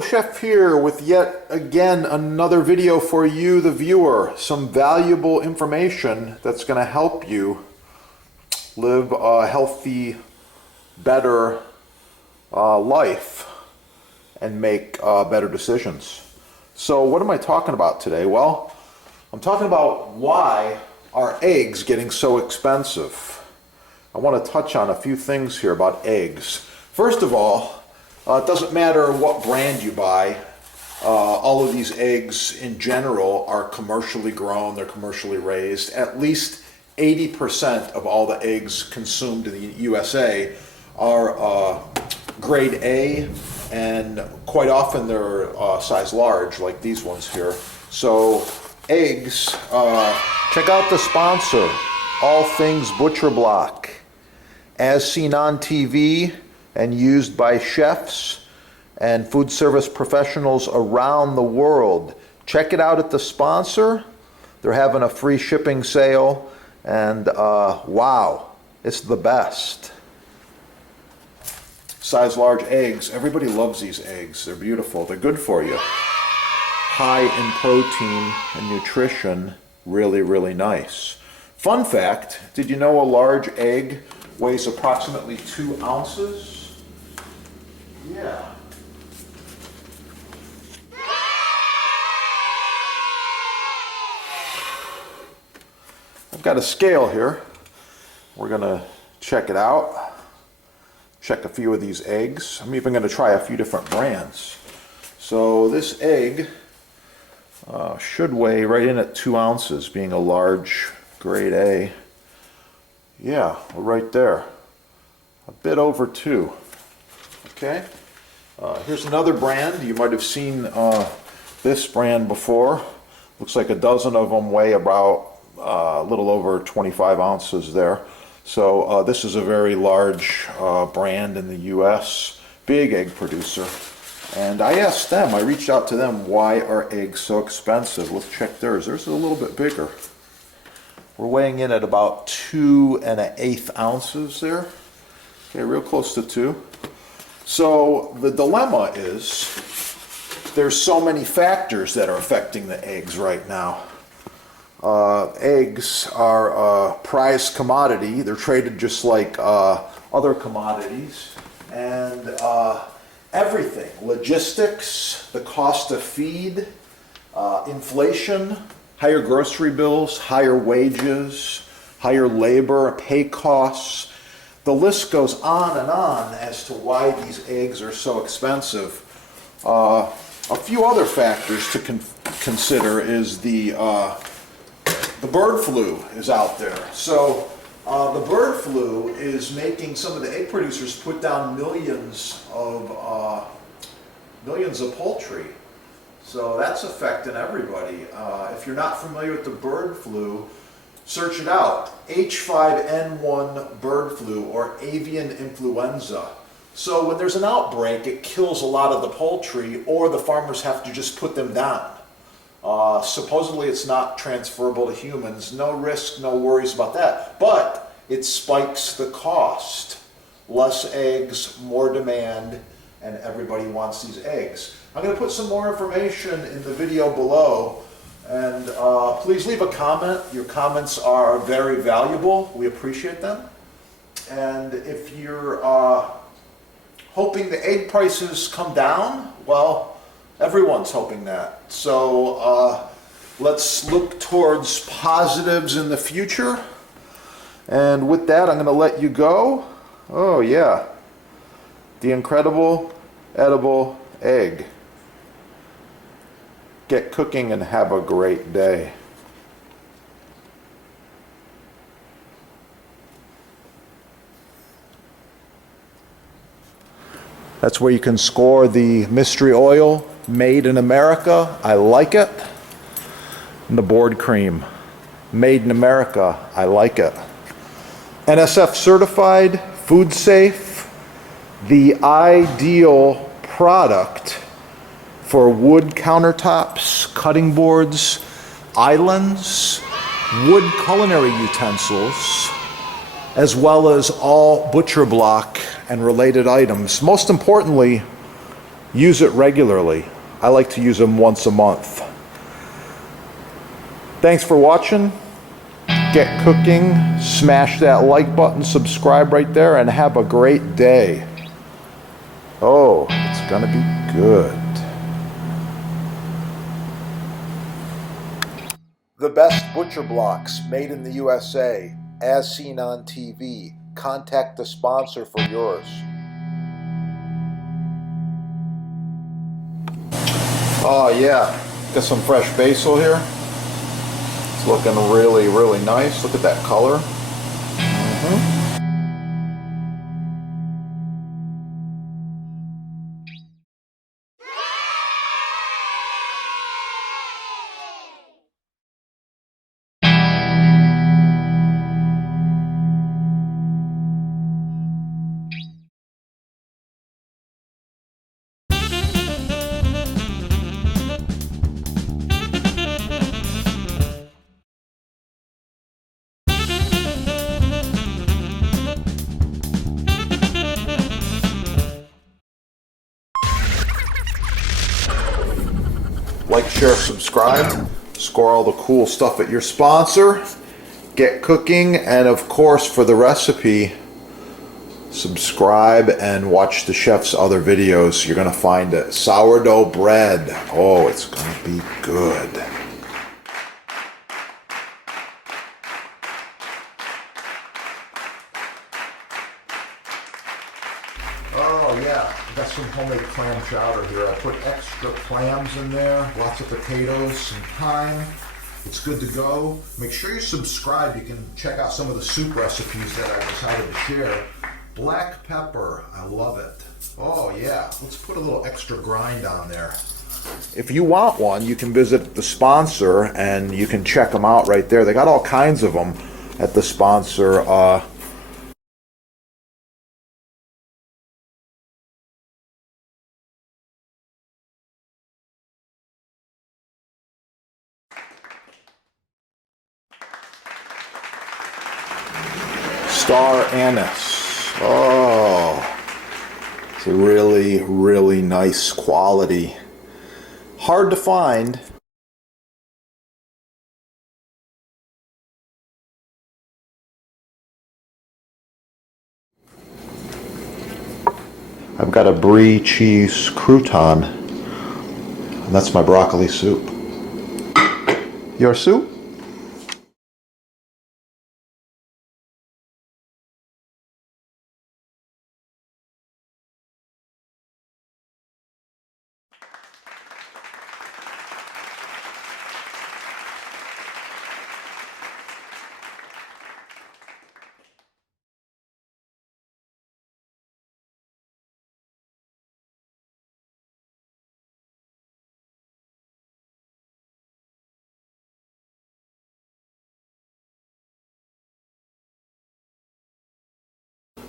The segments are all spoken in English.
Hello, Chef here with yet again another video for you, the viewer. Some valuable information that's going to help you live a healthy, better life and make better decisions. So what am I talking about today? Well, I'm talking about why are eggs getting so expensive. I want to touch on a few things here about eggs. First of all, it doesn't matter what brand you buy. All of these eggs in general are commercially grown, they're commercially raised. At least 80% of all the eggs consumed in the USA are grade A, and quite often they're size large, like these ones here. So eggs, check out the sponsor, All Things Butcher Block. As seen on TV and used by chefs and food service professionals around the world. Check it out at the sponsor. They're having a free shipping sale, and wow, it's the best. Size large eggs. Everybody loves these eggs. They're beautiful. They're good for you. High in protein and nutrition. Really, really nice. Fun fact, did you know a large egg weighs approximately 2 ounces? Yeah. I've got a scale here. We're going to check it out. Check a few of these eggs. I'm even going to try a few different brands. So this egg should weigh right in at 2 ounces, being a large grade A. Yeah, right there. A bit over 2. Okay. Here's another brand. You might have seen this brand before. Looks like a dozen of them weigh about a little over 25 ounces there. So this is a very large brand in the US, big egg producer. And I asked them, I reached out to them, why are eggs so expensive? Let's check theirs. Theirs is a little bit bigger. We're weighing in at about 2 1/8 ounces there. Okay, real close to 2. So the dilemma is there's so many factors that are affecting the eggs right now. Eggs are a prized commodity. They're traded just like other commodities. And everything, logistics, the cost of feed, inflation, higher grocery bills, higher wages, higher labor, pay costs. The list goes on and on as to why these eggs are so expensive. A few other factors to consider is the bird flu is out there. So the bird flu is making some of the egg producers put down millions of poultry. So that's affecting everybody. If you're not familiar with the bird flu, search it out. H5N1 bird flu, or avian influenza. So when there's an outbreak, it kills a lot of the poultry, or the farmers have to just put them down. Supposedly it's not transferable to humans. No risk, no worries about that. But it spikes the cost. Less eggs, more demand, and everybody wants these eggs. I'm going to put some more information in the video below. And please leave a comment. Your comments are very valuable. We appreciate them. And if you're hoping the egg prices come down, well, everyone's hoping that. So let's look towards positives in the future. And with that, I'm going to let you go. Oh yeah, the incredible edible egg. Get cooking and have a great day. That's where you can score the mystery oil, made in America. I like it. And the board cream, made in America. I like it. NSF certified, food safe, the ideal product for wood countertops, cutting boards, islands, wood culinary utensils, as well as all butcher block and related items. Most importantly, use it regularly. I like to use them once a month. Thanks for watching. Get cooking, smash that like button, subscribe right there, and have a great day. Oh, it's gonna be good. The best butcher blocks made in the USA, as seen on TV. Contact the sponsor for yours. Oh yeah, got some fresh basil here. It's looking really, really nice. Look at that color. Like, share, subscribe. Score all the cool stuff at your sponsor. Get cooking, and of course, for the recipe, subscribe and watch the chef's other videos. You're gonna find it. Sourdough bread. Oh, it's gonna be good. Oh yeah, I got some homemade clam chowder here. I put extra clams in there, lots of potatoes, some thyme. It's good to go. Make sure you subscribe. You can check out some of the soup recipes that I decided to share. Black pepper, I love it. Oh yeah, let's put a little extra grind on there. If you want one, you can visit the sponsor and you can check them out right there. They got all kinds of them at the sponsor. Star anise. Oh, it's really, really nice quality. Hard to find. I've got a brie cheese crouton, and that's my broccoli soup. Your soup?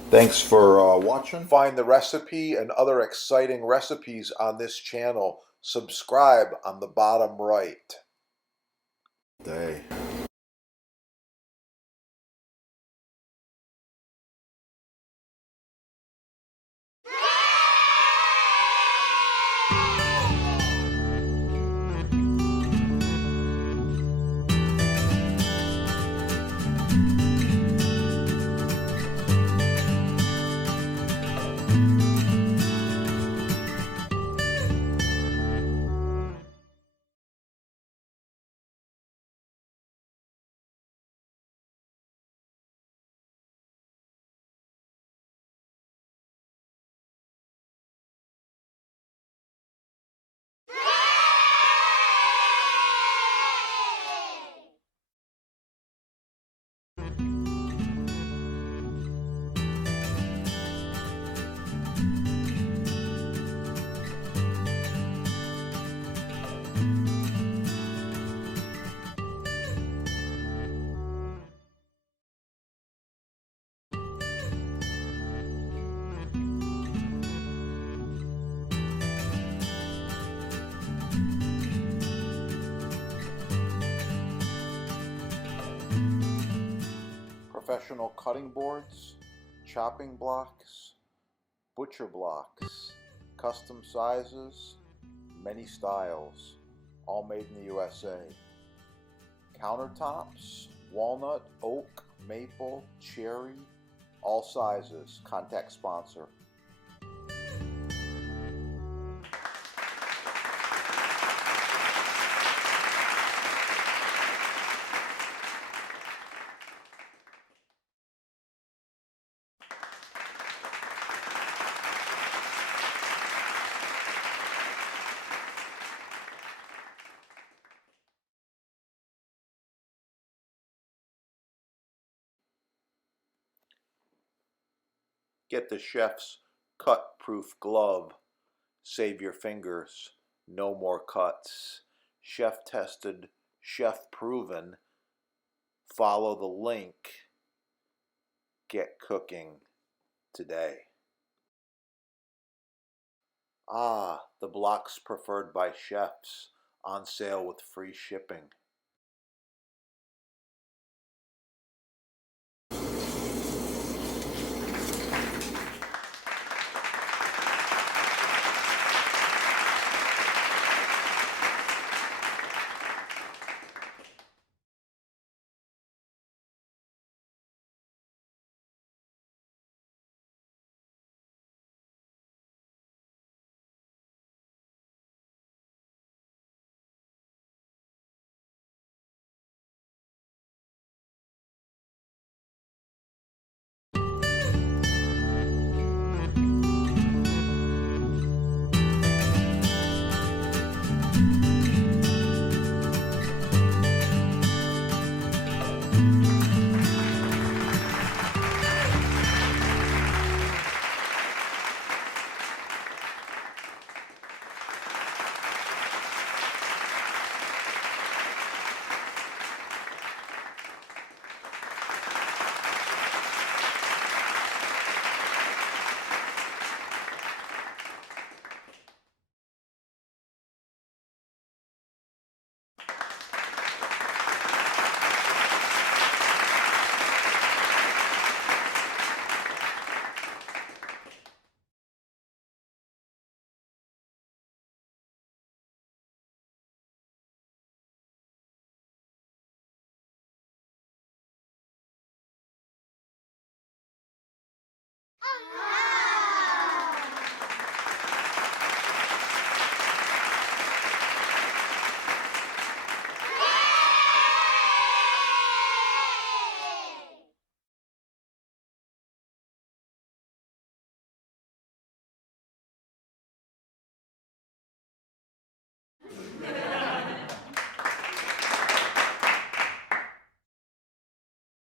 Thanks for watching. Find the recipe and other exciting recipes on this channel. Subscribe on the bottom right. Day. Professional cutting boards, chopping blocks, butcher blocks, custom sizes, many styles, all made in the USA. Countertops, walnut, oak, maple, cherry, all sizes. Contact sponsor. Get the chef's cut-proof glove. Save your fingers. No more cuts. Chef tested, chef proven. Follow the link. Get cooking today. Ah, the blocks preferred by chefs. On sale with free shipping. Ah!